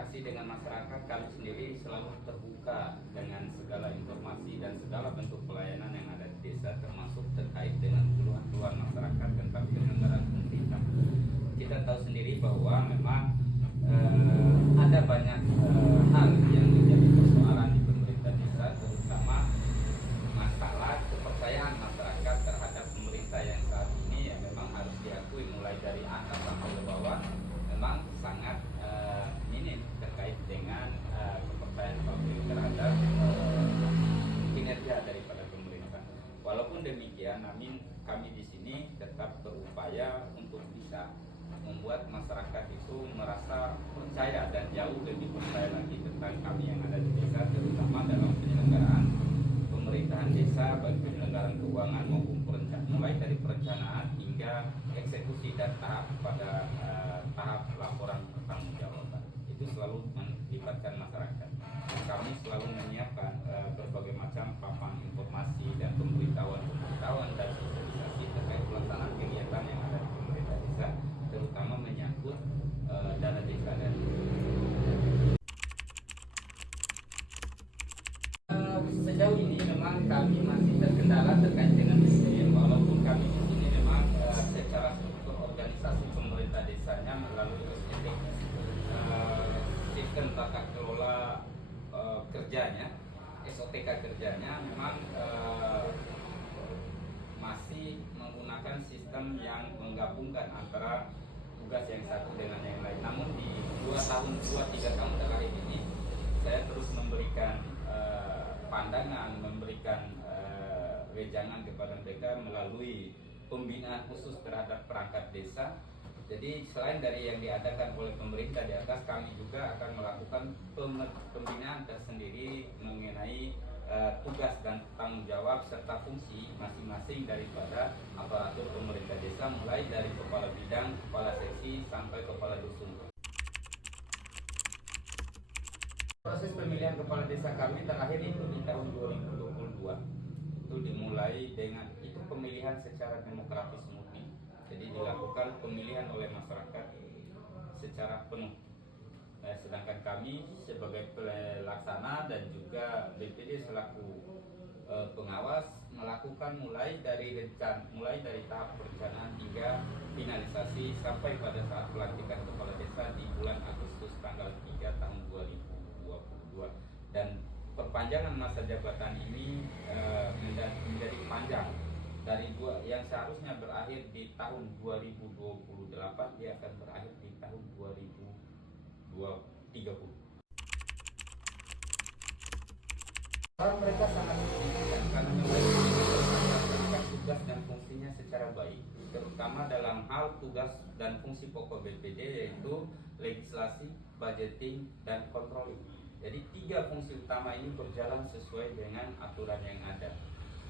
berinteraksi dengan masyarakat, kami sendiri selalu terbuka dengan segala informasi dan segala bentuk pelayanan yang ada di desa, termasuk terkait dengan keluhan-keluhan masyarakat tentang penyelenggaraan pemerintah. Kita tahu sendiri bahwa memang ada banyak hal yang menjadi persoalan di pemerintah desa, terutama masalah kepercayaan masyarakat terhadap pemerintah yang saat ini ya memang harus diakui mulai dari atas sampai ke bawah memang sangat minim terkait dengan kepercayaan publik terhadap kinerja daripada pemerintah. Walaupun demikian, kami di sini tetap berupaya untuk bisa membuat masyarakat itu merasa percaya dan jauh lebih percaya lagi tentang kami yang ada di desa, terutama dalam penyelenggaraan pemerintahan desa, baik penyelenggaraan keuangan maupun mulai dari perencanaan hingga eksekusi dan tahap pada tahap laporan pertanggungjawaban. Itu selalu melibatkan masyarakat. Kami selalu menyiapkan berbagai macam papan informasi dan pemberitahuan dan sosialisasi terkait pelaksanaan kegiatan yang ada di pemerintah desa, terutama menyangkut dana desa dan sejauh ini memang kami masih terkendala terkait dengan SDM, walaupun kami di sini memang secara struktur organisasi pemerintah desanya melalui SDM, sistem tata kelola kerjanya, SOTK kerjanya memang masih menggunakan sistem yang menggabungkan antara tugas yang satu dengan yang lain. Namun di 2-3 tahun terakhir ini saya terus memberikan pandangan, memberikan wejangan kepada mereka melalui pembinaan khusus terhadap perangkat desa. Jadi selain dari yang diadakan oleh pemerintah di atas, kami juga akan melakukan pembinaan tersendiri mengenai tugas dan tanggung jawab serta fungsi masing-masing daripada aparatur pemerintah desa, mulai dari kepala bidang, kepala seksi sampai kepala dusun. Proses pemilihan kepala desa kami terakhir itu di tahun 2022. Itu dimulai dengan pemilihan secara demokratis murni. Jadi dilakukan pemilihan oleh masyarakat secara penuh. Sedangkan kami sebagai pelaksana dan juga BPD selaku pengawas melakukan mulai dari tahap perencanaan hingga finalisasi sampai pada saat pelantikan kepala desa di bulan Agustus tanggal 3 tahun 2022. Dan perpanjangan masa jabatan ini menjadi panjang dari yang seharusnya berakhir di tahun 2028, dia akan berakhir di tahun 2030. Mereka sangat signifikan karena melaksanakan tugas dan fungsinya secara baik, terutama dalam hal tugas dan fungsi pokok BPD, yaitu legislasi, budgeting, dan controlling. Jadi 3 fungsi utama ini berjalan sesuai dengan aturan yang ada.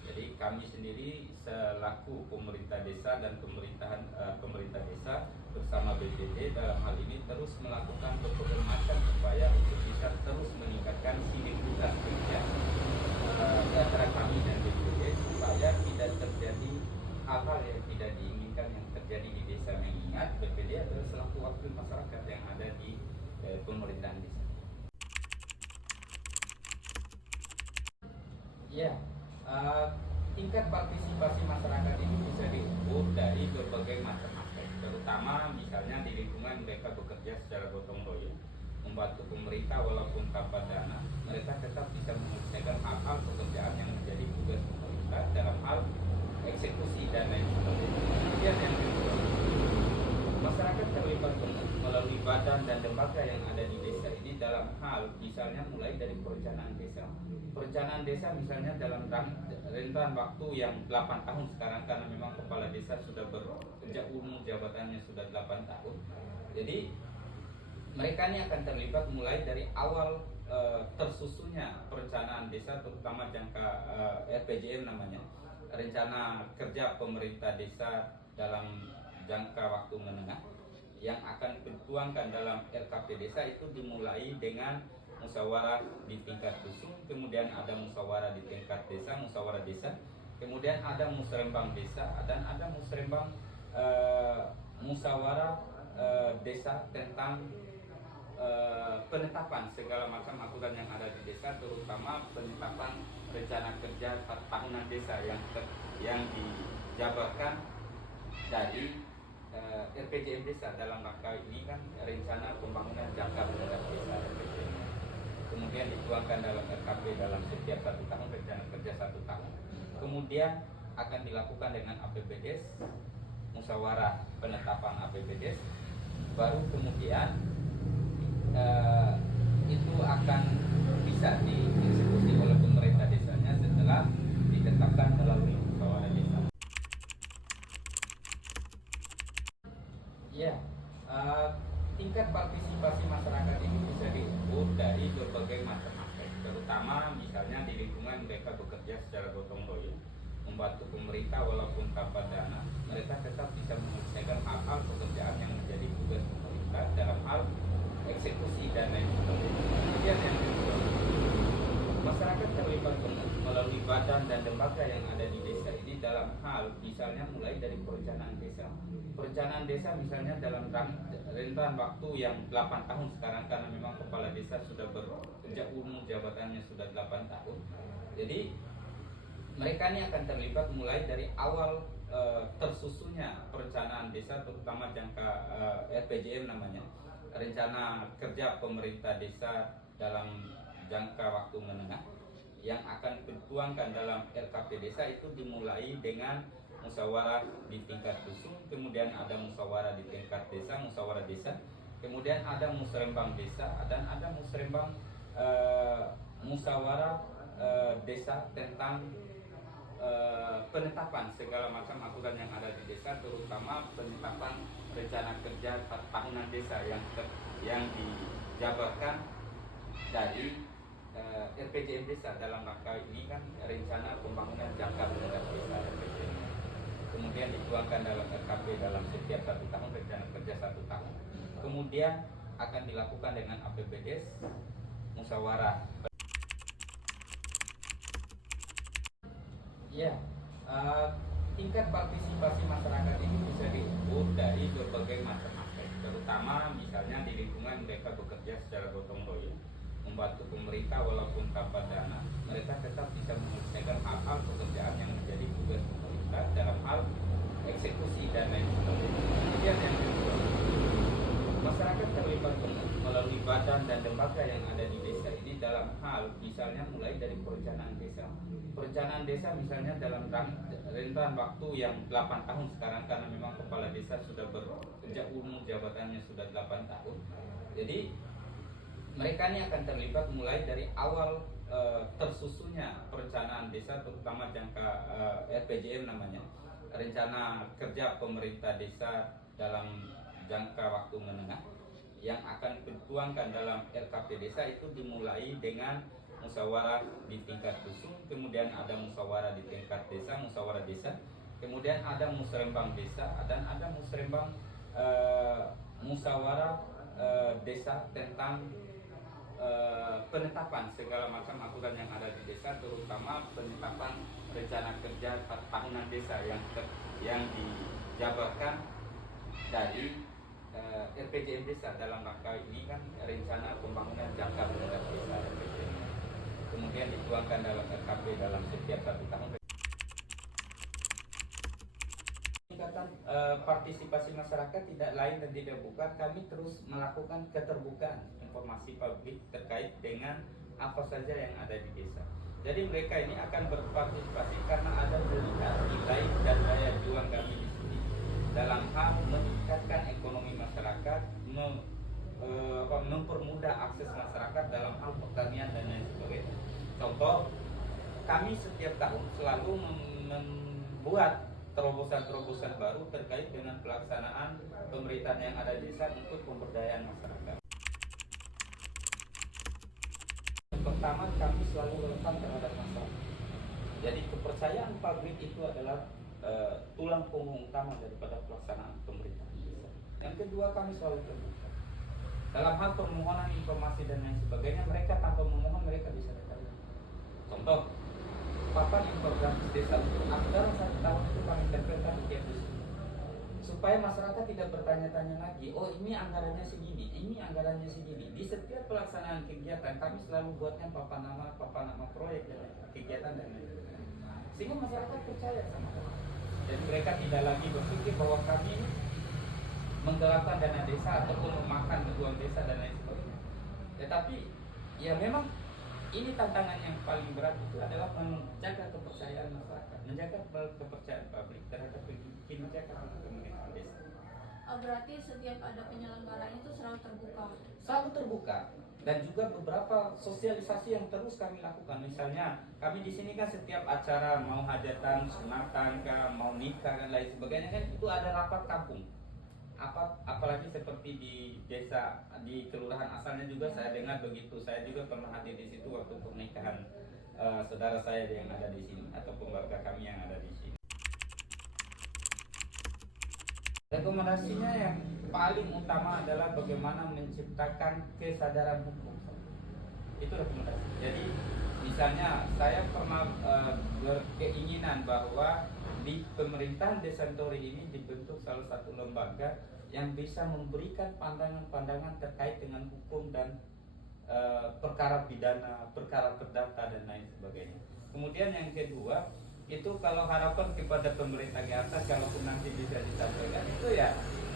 Jadi kami sendiri selaku pemerintah desa dan pemerintah desa bersama BPD dalam hal ini terus melakukan berbagai macam upaya untuk bisa terus meningkatkan sinergitas kerja antara kami dan BPD supaya tidak terjadi hal-hal yang tidak diinginkan yang terjadi di desa. Mengingat BPD adalah selaku wakil masyarakat yang ada di pemerintahan desa. Ya, tingkat partisipasi masyarakat ini bisa diukur dari berbagai macam aspek, terutama misalnya di lingkungan mereka bekerja secara gotong royong, membantu pemerintah walaupun tanpa dana, mereka tetap bisa menyelesaikan hal-hal pekerjaan yang menjadi tugas pemerintah dalam hal eksekusi dan lain sebagainya. Kemudian yang kedua, masyarakat terlibat melalui badan dan lembaga yang ada di desa ini dalam hal misalnya mulai dari perencanaan desa. Perencanaan desa misalnya dalam rentang waktu yang 8 tahun sekarang, karena memang kepala desa sudah bekerja umur jabatannya sudah 8 tahun. Jadi mereka ini akan terlibat mulai dari awal tersusunnya perencanaan desa, terutama jangka RPJM namanya, rencana kerja pemerintah desa dalam jangka waktu menengah, yang akan dituangkan dalam RKP desa. Itu dimulai dengan musyawarah di tingkat dusun, kemudian ada musyawarah di tingkat desa, musyawarah desa, kemudian ada musrembang desa, dan ada musrembang musyawarah desa tentang penetapan segala macam aturan yang ada di desa, terutama penetapan rencana kerja tahunan desa yang dijabarkan dari RPJM desa. Dalam rangka ini kan rencana pembangunan jangka menengah desa RPJM, kemudian dituangkan dalam RKP dalam setiap 1 tahun, rencana kerja 1 tahun, kemudian akan dilakukan dengan APBDes, musyawarah penetapan APBDes, baru kemudian itu akan bisa dieksekusi oleh pemerintah desanya setelah ditetapkan melalui musyawarah desa. Ya, tingkat partisipasi masyarakat ini bisa diukur dari berbagai macam aspek, terutama misalnya di lingkungan mereka bekerja secara gotong royong, membantu pemerintah walaupun tanpa dana, mereka tetap bisa menyelesaikan hal-hal pekerjaan yang menjadi tugas pemerintah dalam hal eksekusi dan lain sebagainya. Kemudian yang kedua, masyarakat terlibat melalui badan dan lembaga yang ada di desa ini dalam hal misalnya mulai dari perencanaan desa. Perencanaan desa misalnya dalam rentan waktu yang 8 tahun sekarang, karena memang kepala desa sudah bekerja umum jabatannya sudah 8 tahun. Jadi mereka ini akan terlibat mulai dari awal tersusunnya perencanaan desa, terutama jangka RPJM namanya, rencana kerja pemerintah desa dalam jangka waktu menengah, yang akan dituangkan dalam RKP desa. Itu dimulai dengan musyawarah di tingkat dusun, kemudian ada musyawarah di tingkat desa, musyawarah desa, kemudian ada musrembang desa, dan ada musrembang musyawarah desa tentang penetapan segala macam aturan yang ada di desa, terutama penetapan rencana kerja tahunan desa yang dijabarkan dari RPJM desa. Dalam rangka ini kan rencana pembangunan jangka menengah desa RPJM, kemudian dituangkan dalam RKP dalam setiap 1 tahun, rencana kerja 1 tahun, kemudian akan dilakukan dengan APBDes, musyawarah. Ya, tingkat partisipasi masyarakat ini bisa diukur dari berbagai macam aspek, terutama misalnya di lingkungan mereka bekerja secara gotong royong, membantu pemerintah walaupun tanpa dana, mereka tetap bisa menyelesaikan hal-hal pekerjaan yang menjadi tugas pemerintah dalam hal eksekusi dan lain sebagainya. Kemudian yang kedua, masyarakat terlibat melalui badan dan lembaga yang ada di desa ini dalam hal misalnya mulai dari perencanaan desa. Perencanaan desa misalnya dalam rentan waktu yang 8 tahun sekarang, karena memang kepala desa sudah bekerja umum jabatannya sudah 8 tahun. Jadi mereka ini akan terlibat mulai dari awal tersusunnya perencanaan desa, terutama jangka RPJM namanya, rencana kerja pemerintah desa dalam jangka waktu menengah, yang akan dituangkan dalam RKP desa. Itu dimulai dengan musyawarah di tingkat dusun, kemudian ada musyawarah di tingkat desa, musyawarah desa, kemudian ada musrembang desa, dan ada musrembang musyawarah desa tentang penetapan segala macam aturan yang ada di desa, terutama penetapan rencana kerja tahunan desa yang dijabarkan dari RPJM desa. Dalam rangka ini kan rencana pembangunan jangka menengah desa RPJM, kemudian dituangkan dalam RKP dalam setiap 1 tahun. Peningkatan partisipasi masyarakat tidak lain dan tidak bukan kami terus melakukan keterbukaan informasi publik terkait dengan apa saja yang ada di desa. Jadi mereka ini akan berpartisipasi karena ada melihat nilai dan daya juang kami di sini dalam hal meningkatkan ekonomi masyarakat, mempermudah akses masyarakat dalam hal pertanian dan lain sebagainya. Contoh, kami setiap tahun selalu membuat terobosan-terobosan baru terkait dengan pelaksanaan pemerintahan yang ada di desa untuk pemberdayaan masyarakat. Pertama, kami selalu relevan terhadap masyarakat. Jadi kepercayaan publik itu adalah tulang punggung utama daripada pelaksanaan pemerintahan desa. Yang kedua, kami selalu terbuka dalam hal permohonan informasi dan lain sebagainya. Mereka tanpa memohon mereka bisa datang. Contoh, papan informasi desa untuk anggaran 1 tahun itu kami tempelkan di tiap dusun. supaya masyarakat tidak bertanya-tanya lagi, oh ini anggarannya segini, ini anggarannya segini. Di setiap pelaksanaan kegiatan kami selalu buatkan papan nama proyek dan kegiatan dan lain-lain. Sehingga masyarakat percaya sama kami. Dan mereka tidak lagi berpikir bahwa kami menggelapkan dana desa ataupun memakan uang desa dan lain sebagainya. Tetapi ya memang ini tantangan yang paling berat itu adalah menjaga kepercayaan masyarakat, menjaga kepercayaan publik terhadap kebijakan pemerintahan desa. Berarti setiap ada penyelenggaraan itu selalu terbuka. Selalu terbuka, dan juga beberapa sosialisasi yang terus kami lakukan. Misalnya kami di sini kan setiap acara mau hajatan, sunatan, mau nikah dan lain sebagainya kan itu ada rapat kampung. Apalagi seperti di desa, di kelurahan asalnya juga saya dengar begitu. Saya juga pernah hadir di situ waktu pernikahan saudara saya yang ada di sini atau keluarga kami yang ada di sini. Rekomendasinya yang paling utama adalah bagaimana menciptakan kesadaran hukum. Itu rekomendasi. Jadi misalnya saya pernah berkeinginan bahwa di pemerintahan Desa Tori ini dibentuk salah satu lembaga yang bisa memberikan pandangan-pandangan terkait dengan hukum dan perkara pidana, perkara perdata dan lain sebagainya. Kemudian yang kedua itu kalau harapan kepada pemerintah di atas, kalaupun nanti bisa disampaikan itu ya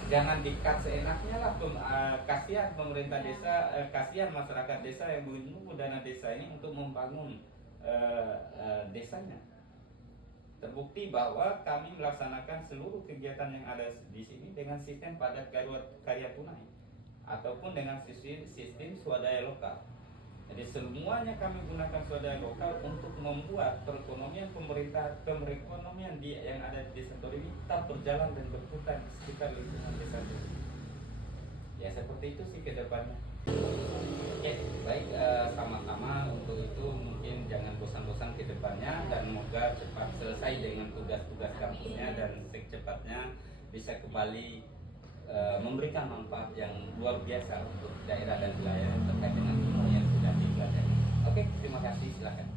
jangan dikat seenaknya lah. Kasihan pemerintah desa, kasihan masyarakat desa yang menunggu dana desa ini untuk membangun desanya. Terbukti bahwa kami melaksanakan seluruh kegiatan yang ada di sini dengan sistem padat karya tunai ataupun dengan sistem swadaya lokal. Jadi semuanya kami gunakan swadaya lokal untuk membuat perekonomian perekonomian yang ada di Desa Tori ini tetap berjalan dan berputar di sekitar lingkungan desa itu. Ya seperti itu sih ke depannya. Oke, baik, sama-sama. Untuk itu mungkin jangan bosan-bosan ke depannya dan semoga cepat selesai dengan tugas-tugas kampusnya dan secepatnya bisa kembali memberikan manfaat yang luar biasa untuk daerah dan wilayah terkait dengan semua yang sudah dipelajari. Oke, terima kasih, silakan.